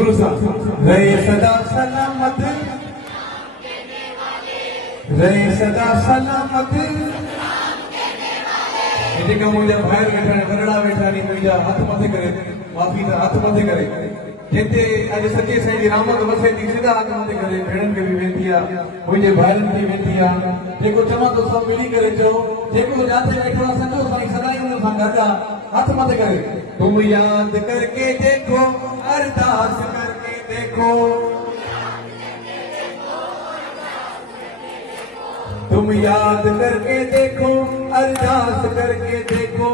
रहे सदा सलामत, रहे सदा सलामत। जेका मुंहिंजा ॿाहिरि वेठा आहिनि, वरड़ा वेठा आहिनि, मुंहिंजा हथ मथे करे माफ़ी था, हथ मथे करे जिते अॼु सचे साईं जी रहमत वसे थी, सिधा हथ मथे करे भेणनि खे बि वेंदी आहे, मुंहिंजे भाइरनि खे वेंदी आहे। जेको चवां थो सभु मिली करे चओ, जेको जिते वेठो आहे सचो साईं सदाई हुन सां गॾु आहे, हथ मथे करे। तुम याद करके देखो, अरदास करके देखो, तुम याद करके देखो, अरदास करके देखो,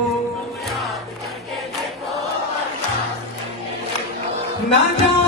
ना जाने